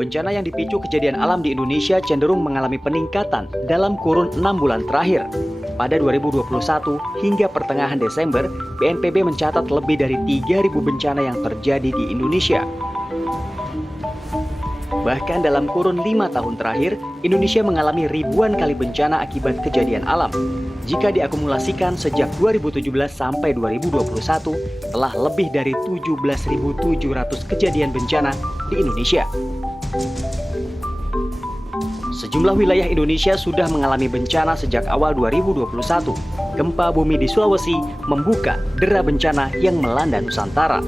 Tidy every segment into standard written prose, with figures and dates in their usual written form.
Bencana yang dipicu kejadian alam di Indonesia cenderung mengalami peningkatan dalam kurun 6 bulan terakhir. Pada 2021 hingga pertengahan Desember, BNPB mencatat lebih dari 3.000 bencana yang terjadi di Indonesia. Bahkan dalam kurun 5 tahun terakhir, Indonesia mengalami ribuan kali bencana akibat kejadian alam. Jika diakumulasikan sejak 2017 sampai 2021, telah lebih dari 17.700 kejadian bencana di Indonesia. Sejumlah wilayah Indonesia sudah mengalami bencana sejak awal 2021. Gempa bumi di Sulawesi membuka dera bencana yang melanda Nusantara.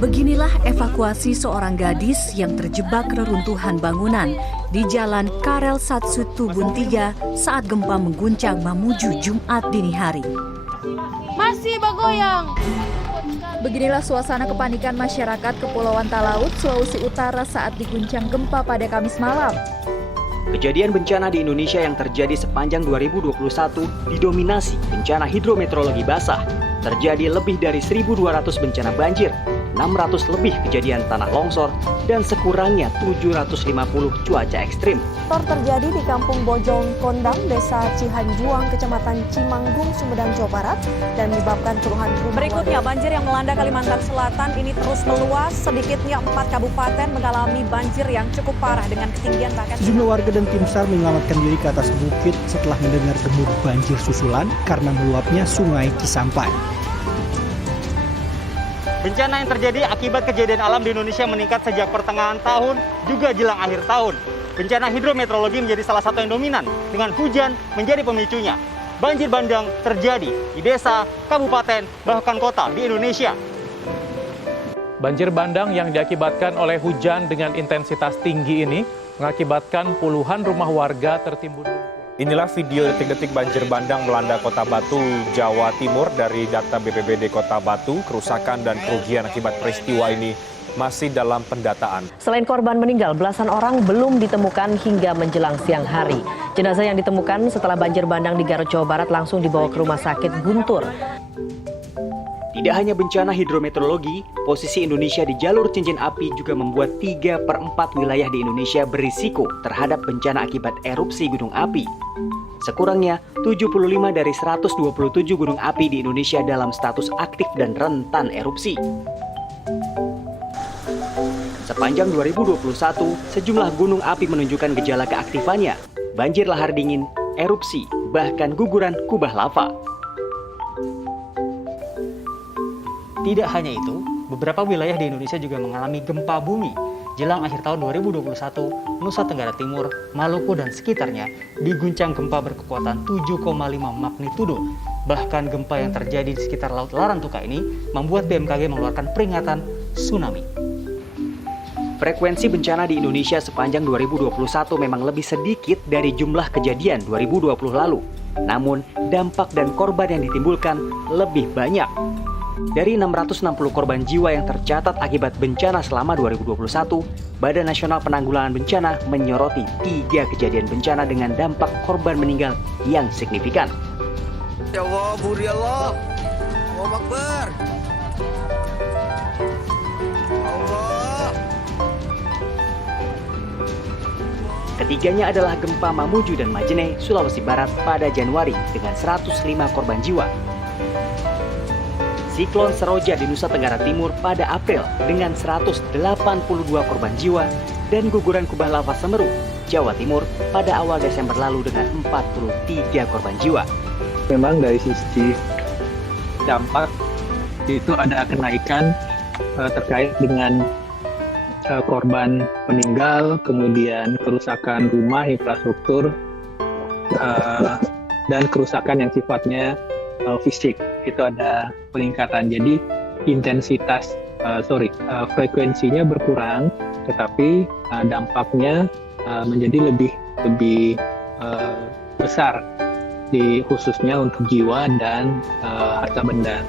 Beginilah evakuasi seorang gadis yang terjebak reruntuhan bangunan di Jalan Karel Satsu Tubun 3 saat gempa mengguncang Mamuju Jumat dini hari. Masih bergoyang. Beginilah suasana kepanikan masyarakat Kepulauan Talaut, Sulawesi Utara saat diguncang gempa pada Kamis malam. Kejadian bencana di Indonesia yang terjadi sepanjang 2021 didominasi bencana hidrometeorologi basah. Terjadi lebih dari 1.200 bencana banjir, 600 lebih kejadian tanah longsor, dan sekurangnya 750 cuaca ekstrim. Terjadi di Kampung Bojong Kondang, Desa Cihanjuang, Kecamatan Cimanggung, Sumedang, Jawa Barat, dan menyebabkan puluhan rumah. Berikutnya, banjir yang melanda Kalimantan Selatan ini terus meluas. Sedikitnya 4 kabupaten mengalami banjir yang cukup parah dengan ketinggian bahkan. Sejumlah warga dan tim SAR menyelamatkan diri ke atas bukit setelah mendengar gemur banjir susulan karena meluapnya Sungai Cisampai. Bencana yang terjadi akibat kejadian alam di Indonesia meningkat sejak pertengahan tahun juga jelang akhir tahun. Bencana hidrometeorologi menjadi salah satu yang dominan, dengan hujan menjadi pemicunya. Banjir bandang terjadi di desa, kabupaten, bahkan kota di Indonesia. Banjir bandang yang diakibatkan oleh hujan dengan intensitas tinggi ini mengakibatkan puluhan rumah warga tertimbun lumpur. Inilah video detik-detik banjir bandang melanda Kota Batu, Jawa Timur. Dari data BPBD Kota Batu, kerusakan dan kerugian akibat peristiwa ini masih dalam pendataan. Selain korban meninggal, belasan orang belum ditemukan hingga menjelang siang hari. Jenazah yang ditemukan setelah banjir bandang di Garut, Jawa Barat langsung dibawa ke Rumah Sakit Guntur. Tidak hanya bencana hidrometeorologi, posisi Indonesia di jalur cincin api juga membuat 3/4 wilayah di Indonesia berisiko terhadap bencana akibat erupsi gunung api. Sekurangnya 75 dari 127 gunung api di Indonesia dalam status aktif dan rentan erupsi. Sepanjang 2021, sejumlah gunung api menunjukkan gejala keaktifannya, banjir lahar dingin, erupsi, bahkan guguran kubah lava. Tidak hanya itu, beberapa wilayah di Indonesia juga mengalami gempa bumi. Jelang akhir tahun 2021, Nusa Tenggara Timur, Maluku, dan sekitarnya diguncang gempa berkekuatan 7,5 magnitudo. Bahkan gempa yang terjadi di sekitar Laut Larantuka ini membuat BMKG mengeluarkan peringatan tsunami. Frekuensi bencana di Indonesia sepanjang 2021 memang lebih sedikit dari jumlah kejadian 2020 lalu. Namun, dampak dan korban yang ditimbulkan lebih banyak. Dari 660 korban jiwa yang tercatat akibat bencana selama 2021, Badan Nasional Penanggulangan Bencana menyoroti 3 kejadian bencana dengan dampak korban meninggal yang signifikan. Ya Allah, Buri Allah. Allahu Akbar. Allah. Ketiganya adalah gempa Mamuju dan Majene, Sulawesi Barat pada Januari dengan 105 korban jiwa. Siklon Seroja di Nusa Tenggara Timur pada April dengan 182 korban jiwa, dan guguran kubah lava Semeru, Jawa Timur pada awal Desember lalu dengan 43 korban jiwa. Memang dari sisi dampak itu ada kenaikan terkait dengan korban meninggal, kemudian kerusakan rumah, infrastruktur, dan kerusakan yang sifatnya fisik. Itu ada peningkatan. Jadi frekuensinya berkurang, tetapi dampaknya menjadi lebih besar, khususnya untuk jiwa dan harta benda.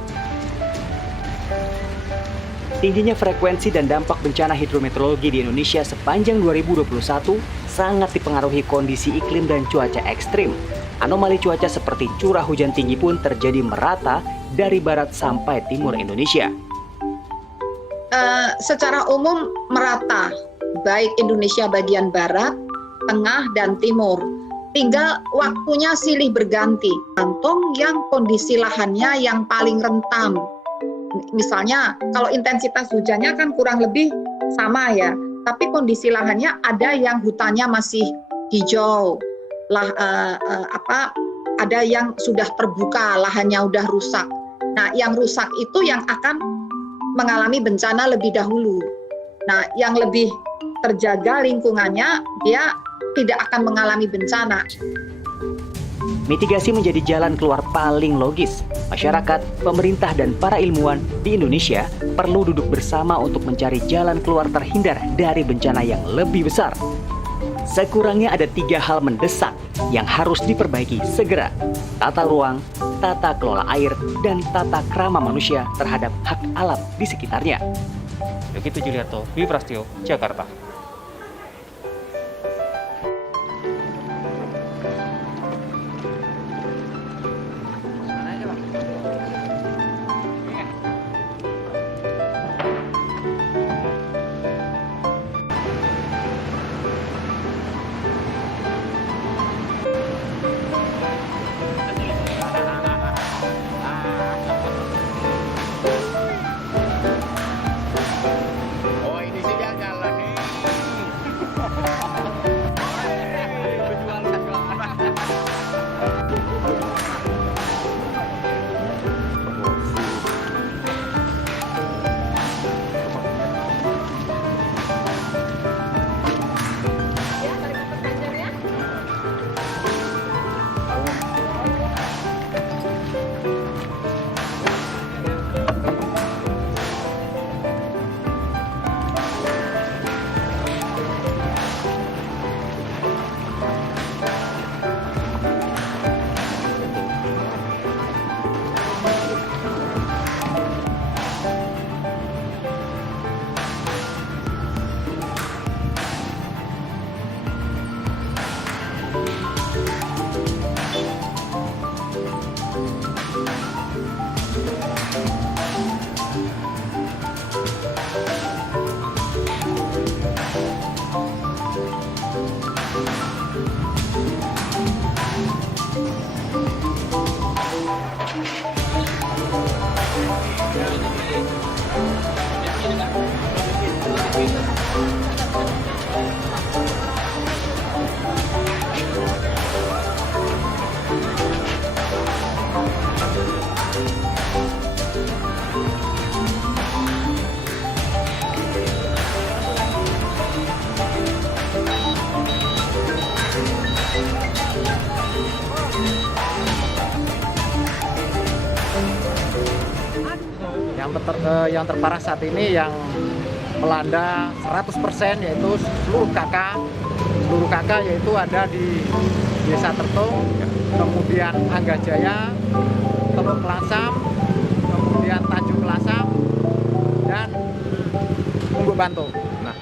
Tingginya frekuensi dan dampak bencana hidrometeorologi di Indonesia sepanjang 2021 sangat dipengaruhi kondisi iklim dan cuaca ekstrim. Anomali cuaca seperti curah hujan tinggi pun terjadi merata dari barat sampai timur Indonesia. Secara umum merata, baik Indonesia bagian barat, tengah, dan timur. Tinggal waktunya silih berganti, tergantung yang kondisi lahannya yang paling rentan. Misalnya kalau intensitas hujannya kan kurang lebih sama ya, tapi kondisi lahannya ada yang hutannya masih hijau, ada yang sudah terbuka, lahannya udah rusak. Nah, yang rusak itu yang akan mengalami bencana lebih dahulu. Nah, yang lebih terjaga lingkungannya, dia tidak akan mengalami bencana. Mitigasi menjadi jalan keluar paling logis. Masyarakat, pemerintah, dan para ilmuwan di Indonesia perlu duduk bersama untuk mencari jalan keluar terhindar dari bencana yang lebih besar. Sekurangnya ada 3 hal mendesak yang harus diperbaiki segera. Tata ruang, tata kelola air, dan tata krama manusia terhadap hak alam di sekitarnya. Begitu Juliarto, Dwi Prasetyo, Jakarta. Yang terparah saat ini yang melanda 100% yaitu seluruh kakak yaitu ada di Desa Tertung, kemudian Anggajaya, Teluk Kelasam, kemudian Tanjung Kelasam, dan Munggu Bantu. Nah,